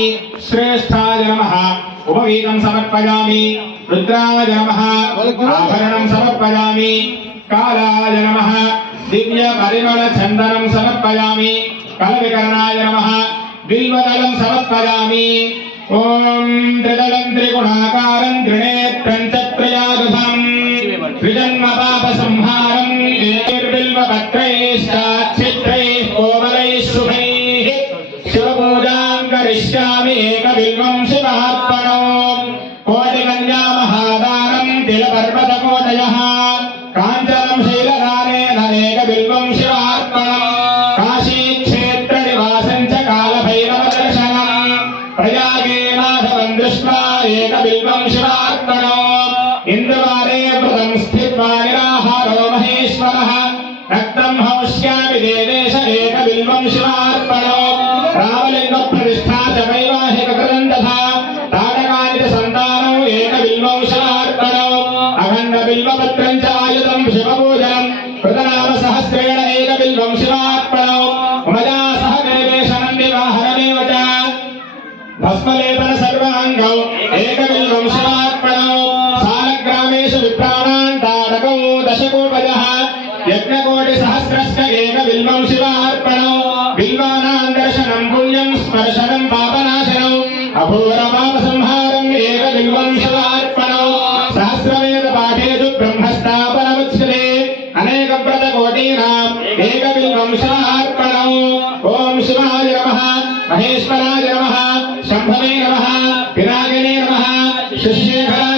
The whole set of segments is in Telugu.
श्रेष्ठाय नमः उपवीतं समर्पयामि रुद्राय नमः आभरणं समर्पयामि कालाय नमः दिव्यपरिमलचन्दनं समर्पयामि कलविकरणाय नमः बिल्वदलं समर्पयामि ॐ त्रिदलं त्रिगुणाकारं त्रिनेत्रं च नमस्यामि देवेश एकबिल्वं शिवार्पणम् బిల్వం శివార్పణం. బిల్వానాం దర్శనం పుణ్యం స్పర్శనం పాపనాశనం. అఘోర పాప సంహారం ఏక బిల్వం శివార్పణం. సహస్రవేద పాఠేషు బ్రహ్మస్థాపనముచ్యతే అనేక వ్రత కోటీనాం ఏక బిల్వం శివార్పణం. ఓం శివాయ నమః. మహేశ్వరాయ నమః. శంభవే నమః. పినాకినే నమః. శిష్యేఖరాయ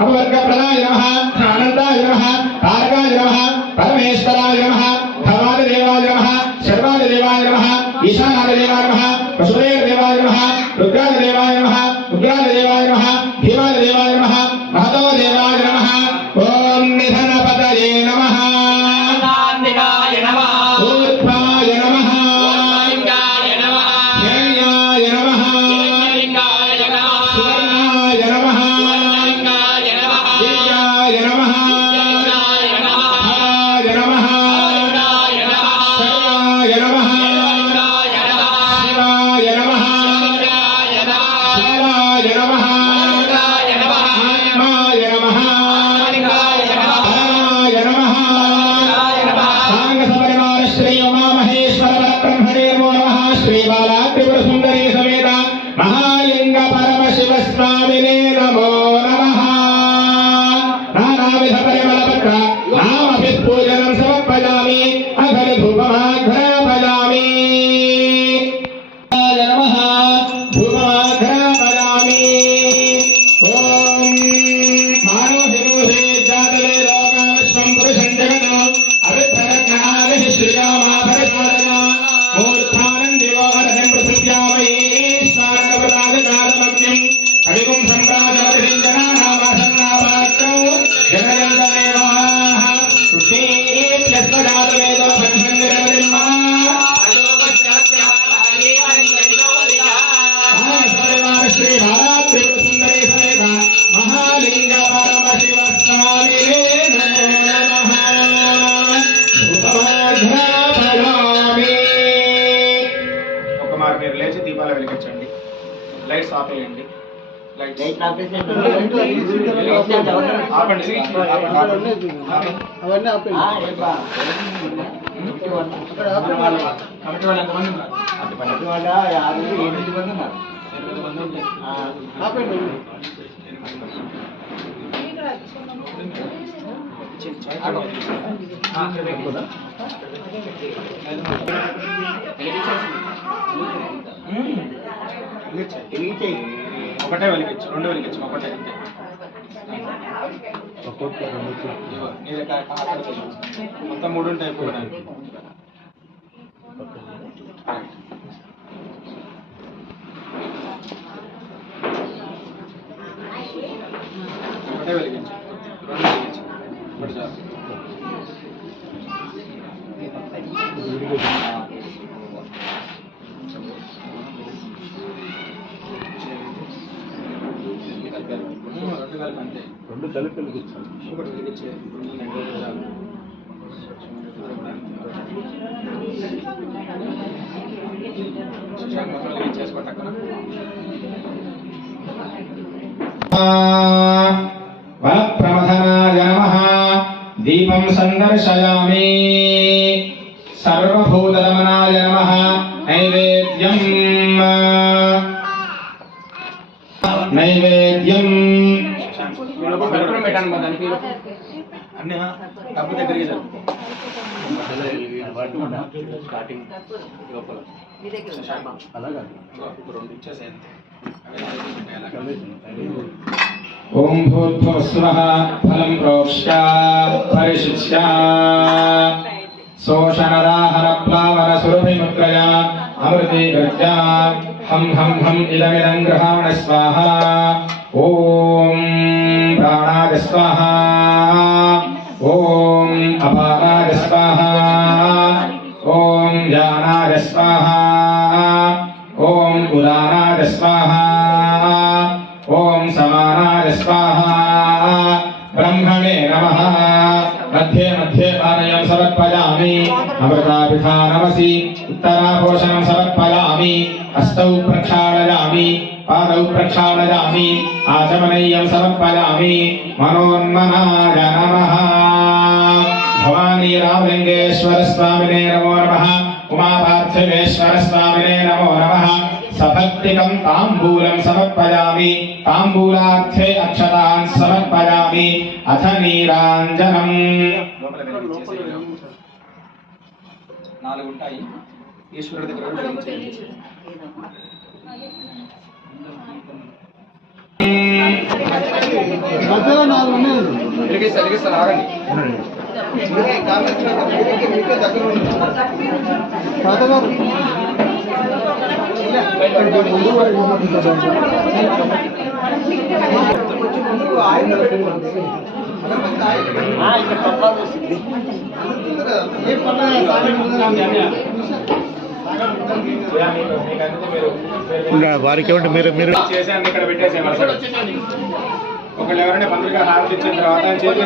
అభవర్గ ప్రదాయ నమః ఆపేయండి. లైట్స్ ఆపండి. ఆపండి. అవన్నీ ఆపేయండి. కమిటీ వాళ్ళు ఎంతమంది ఉన్నారు. ఎనిమిది మంది ఉంటే ఆపేయండి. ఒకటే వెలిగించు రెండు వెలిగించు ఒకటే అంతే. మొత్తం మూడు ఉంటాయి ఇప్పుడు నాకు. ఒకటే వెలిగించు వరప్రమథనాయ నమః దీపం సందర్శయామి. సర్వభూతరమణాయ నమః నైవేద్యం. నైవేద్యం. పెట్టాను దానికి అన్నీ డబ్బు దగ్గరికి రెండు ఇచ్చేసేయండి ఓం భూర్భువస్వః ఫలం ప్రోక్ష్య పరిశిష్య శోషణదాహన ప్లావన సురభిముద్రయ అమృతే గత్యా హం హం హం ఇదమిదం గ్రహాణ స్వాహ. ఓం ప్రాణాయ స్వాహ. హస్తౌ ప్రక్షాళయామి పాదౌ ప్రక్షాళయామి ఆచమనీయం సమర్పయామి మనోన్మనాయ నమః భవానీ రామలింగేశ్వర స్వామినే నమో నమః ఉమాపార్థివేశ్వర స్వామినే నమో నమః సభక్తికం తాంబూలం సమర్పయామి తాంబూలార్థే అక్షతాన్ సమర్పయామి అథ నీరాంజనం లోపల వెలిగించేసేయండి. నాలుగు ఉంటాయి ఈశ్వరుడి దగ్గర నాలుగు ఉన్నాయి. వెలిగిస్తా వెలిగిస్తా ఆగండి. తాతగారు. ఇంకా వారికి ఏమంటే మీరు మీరు చేసేయండి ఇక్కడ అసలు. ఒకళ్ళు ఎవరైనా పండుగ హారతి ఇచ్చిన తర్వాత ఆయన చేతికి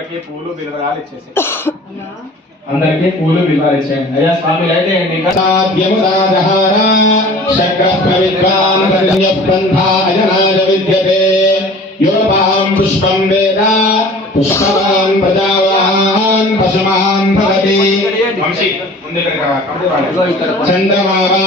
అందరికీ పూలు విలువరాలు ఇచ్చేసి అందరికీ పూలు విలువలు ఇచ్చేయండి అయ్యా స్వామి లైటేయండి యోపాం పుష్పం వేద పుష్పవాన్ ప్రజావాన్ పశుమాన్ భవతి చంద్రమావా